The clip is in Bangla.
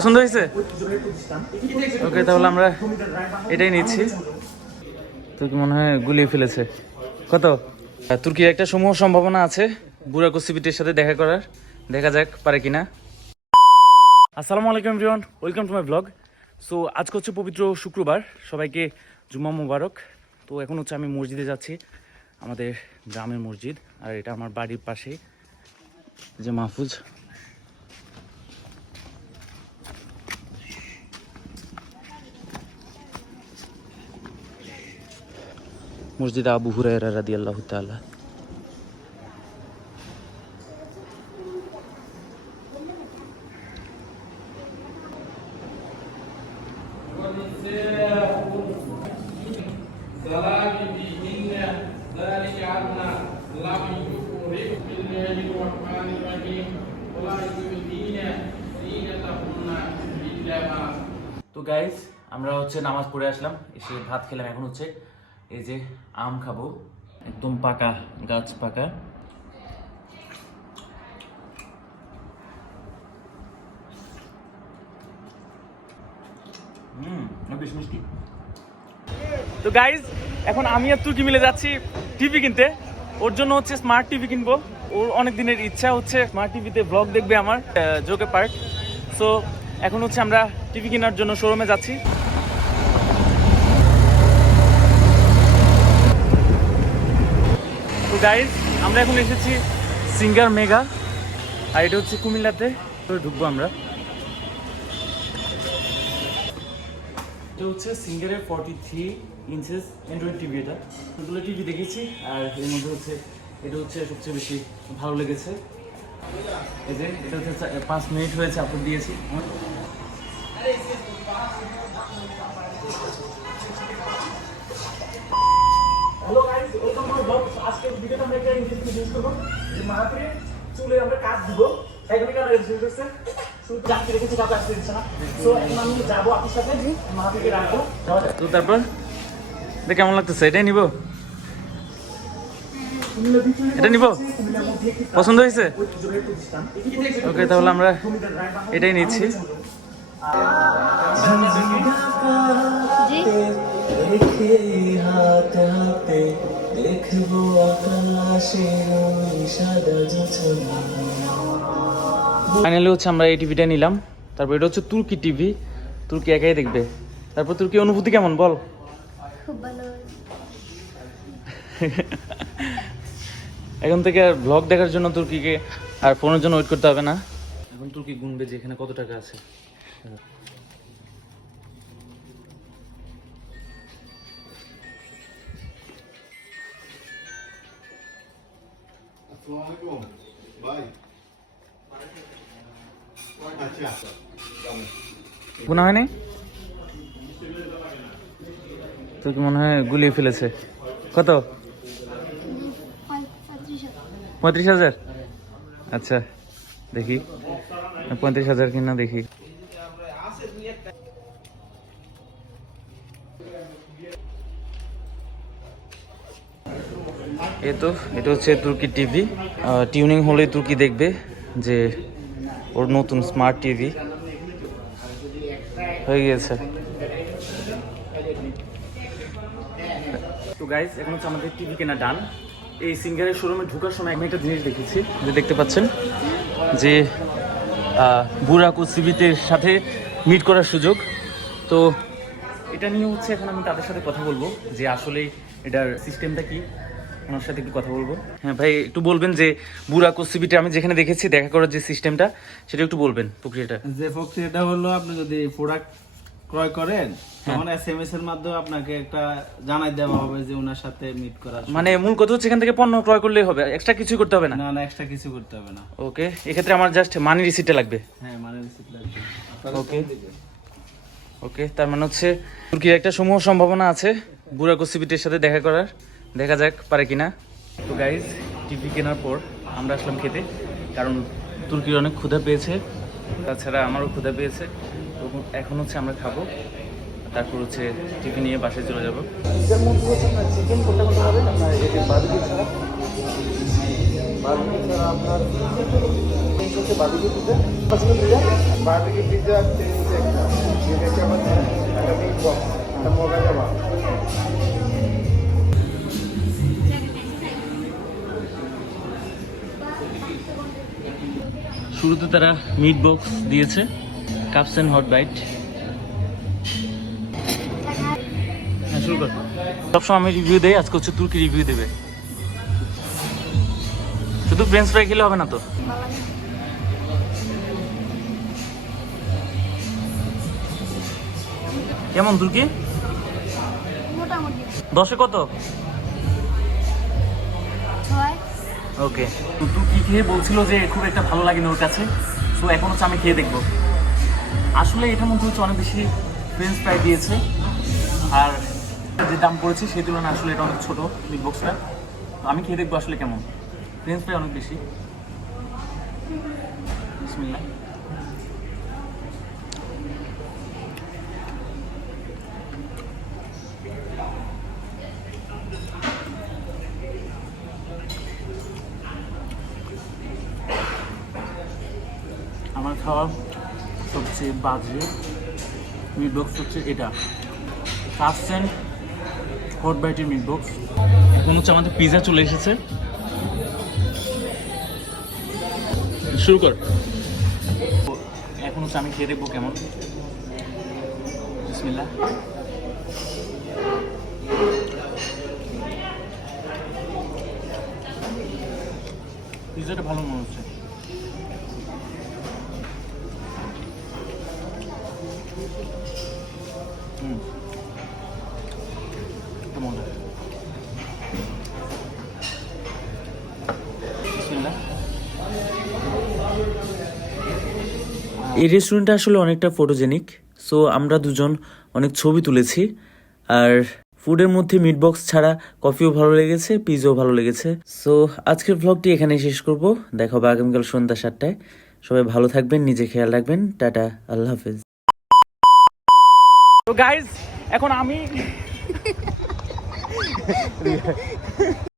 পছন্দ হয়েছে? ওকে তাহলে আমরা এটাই নিচ্ছি। তো কি মনে হয় গুলিয়ে ফেলেছে? কত? আহ, তুর্কির একটা সমূহ সম্ভাবনা আছে বুড়া কুসিবিটির সাথে দেখা করার। দেখা যাক পারে কিনা। আসসালামু আলাইকুম everyone welcome to my blog so আজকে হচ্ছে পবিত্র শুক্রবার সবাইকে জুম্মা মুবারক। তো এখন হচ্ছে আমি মসজিদে যাচ্ছি আমাদের গ্রামের মসজিদ আর এটা আমার বাড়ির পাশে যে মাহফুজ। মসজিদ আবু হুরায়রা রাদি আল্লাহ তাল্লাহ তো গাইজ আমরা হচ্ছে নামাজ পড়ে আসলাম, এসে ভাত খেলাম এখন হচ্ছে এই যে আম খাব, একদম পাকা, গাছ পাকা। তো গাইজ এখন আমি আর তুর্কি মিলে যাচ্ছি টিভি কিনতে। ওর জন্য হচ্ছে স্মার্ট টিভি কিনবো। ওর অনেক দিনের ইচ্ছা হচ্ছে স্মার্ট টিভিতে ব্লগ দেখবে আমার জোকে পার্ক সো এখন হচ্ছে আমরা টিভি কেনার জন্য শোরুমে যাচ্ছি। গাইজ আমরা এখন এসেছি সিঙ্গার মেগা আর এটা হচ্ছে কুমিল্লাতে। তো ঢুকবো আমরা। এটা হচ্ছে সিঙ্গারের forty three inches Android TV এটা এগুলো টিভি দেখেছি, আর এর মধ্যে হচ্ছে, এটা হচ্ছে সবচেয়ে বেশি ভালো লেগেছে। এই যে, এটা হচ্ছে পাঁচ মিনিট হয়েছে আপলোড দিয়েছি hello guys welcome to blog আজকে ভিডিওটা আমরা একটা ইন্টারেস্টিং জিনিস করব। যে মাহাপুরে চুলে আমরা কাজ দিব। তাই করে কারণ রেজিস্টার করছে? তো তারপর? কেমন লাগতেছে? এটাই নিব? এটা নিব? পছন্দ হয়েছে? ওকে তাহলে আমরা এটাই নিচ্ছি। রেখে হাতে হাতে দেখব আকাশের সাদা জোছনা ফাইনালি হচ্ছে আমরা এই টিভিটা নিলাম। তারপর এটা হচ্ছে তুর্কি টিভি তুর্কি একাই দেখবে। তারপর তুর্কি অনুভূতি কেমন বল? খুব ভালো। এখন থেকে আর ব্লগ দেখার জন্য তুর্কিকে আর ফোনের জন্য ওয়েট করতে হবে না। এখন তুর্কি গুনবে যে এখানে কত টাকা আছে? আসসালামাইকুম ভাই। আচ্ছা। গুনা হয়নি? তুর্কি মনে হয় গুলিয়ে ফেলেছে? কত? পঁয়ত্রিশ হাজার। আচ্ছা দেখি। পঁয়ত্রিশ হাজার কিনা দেখি। এ তো, এটা হচ্ছে তুর্কি টিভি। টিউনিং হলে তুর্কি দেখবে যে ওর নতুন স্মার্ট টিভি। হয়ে গিয়েছে তো গাইজ এখন হচ্ছে আমাদের টিভি কেনা ডান এই সিঙ্গারের শোরুমে ঢোকার সময় আমি একটা জিনিস দেখেছি, যে দেখতে পাচ্ছেন? যে বুড়াকু সিবিতের সাথে মিট করার সুযোগ। তো এটা নিয়ে হচ্ছে এখন আমি তাদের সাথে কথা বলব যে আসলে এটার সিস্টেমটা কি। ওনার সাথে একটু কথা বলব। হ্যাঁ ভাই একটু বলবেন যে বুড়াকু সিবিতে আমি যেখানে দেখেছি দেখা করার যে সিস্টেমটা সেটা একটু বলবেন প্রক্রিয়াটা। যে প্রক্রিয়াটা হলো আপনি যদি প্রোডাক্ট ক্রয় করেন তখন এস এম এস এর মাধ্যমে আপনাকে একটা জানাই দেওয়া হবে যে ওনার সাথে মিট করার মানে মূল কথা হচ্ছে এখান থেকে পণ্য ক্রয় করলেই হবে এক্সট্রা কিছুই করতে হবে না? না না এক্সট্রা কিছু করতে হবে না। ওকে এক্ষেত্রে আমার জাস্ট মানি রিসিটটা লাগবে। হ্যাঁ মানে রিসিপ্ট লাগবে। ওকে। ওকে তার মানে হচ্ছে তুর্কির একটা সমূহ সম্ভাবনা আছে বুড়া কসিবিটির সাথে দেখা করার। দেখা যাক, পারে কিনা। তো গাইজ টিভি কেনার পর আমরা আসলাম খেতে, কারণ তুর্কির অনেক ক্ষুধা পেয়েছে, তাছাড়া আমারও ক্ষুধা পেয়েছে। তো এখন হচ্ছে আমরা খাব, তারপর হচ্ছে টিভি নিয়ে বাসায় চলে যাব। এটা শুরুতে তারা মিট বক্স দিয়েছে কাপস অ্যান্ড হট বাইট হ্যাঁ শুরু কর। সবসময় আমি রিভিউ দেই আজকে হচ্ছে তুর্কি রিভিউ দেবে। শুধু ফ্রেঞ্চ ফ্রাই খেলে হবে না তো? কেমন তুর্কি? দশে কত? ওকে। তো তুর্কি খেয়ে বলছিল যে খুব একটা ভালো লাগেনি ওর কাছে? তো এখন হচ্ছে আমি খেয়ে দেখব। আসলে এটার মধ্যে হচ্ছে অনেক বেশি ফ্রেঞ্চ ফ্রাই দিয়েছে। আর যে দাম পড়েছে সেই তুলনায় আসলে এটা অনেক ছোটো বিগ বক্সটা তো আমি খেয়ে দেখব আসলে কেমন। ফ্রেঞ্চ ফ্রাই অনেক বেশি। বিসমিল্লাহ। আমার খাওয়া সবচেয়ে বাজে মিট বক্স হচ্ছে এটা। ফার্স্ট অ্যান্ড হট বাইটের মিট বক্স এখন হচ্ছে আমাদের পিৎজা চলে এসেছে। শুরু কর। এখন হচ্ছে আমি খেয়ে দেখব কেমন। পিৎজাটা ভালো মনে হচ্ছে। এই রেস্টুরেন্টটা আসলে অনেকটা ফটোজেনিক সো আমরা দুজন অনেক ছবি তুলেছি, আর ফুডের মধ্যে মিট বক্স ছাড়া কফিও ভালো লেগেছে পিজাও ভালো লেগেছে সো আজকের ভ্লগটি এখানে শেষ করব, দেখা আগামীকাল সন্ধ্যা সাতটায়, সবাই ভালো থাকবেন, নিজে খেয়াল রাখবেন, টাটা, আল্লাহ হাফেজ। তো গাইজ এখন আমি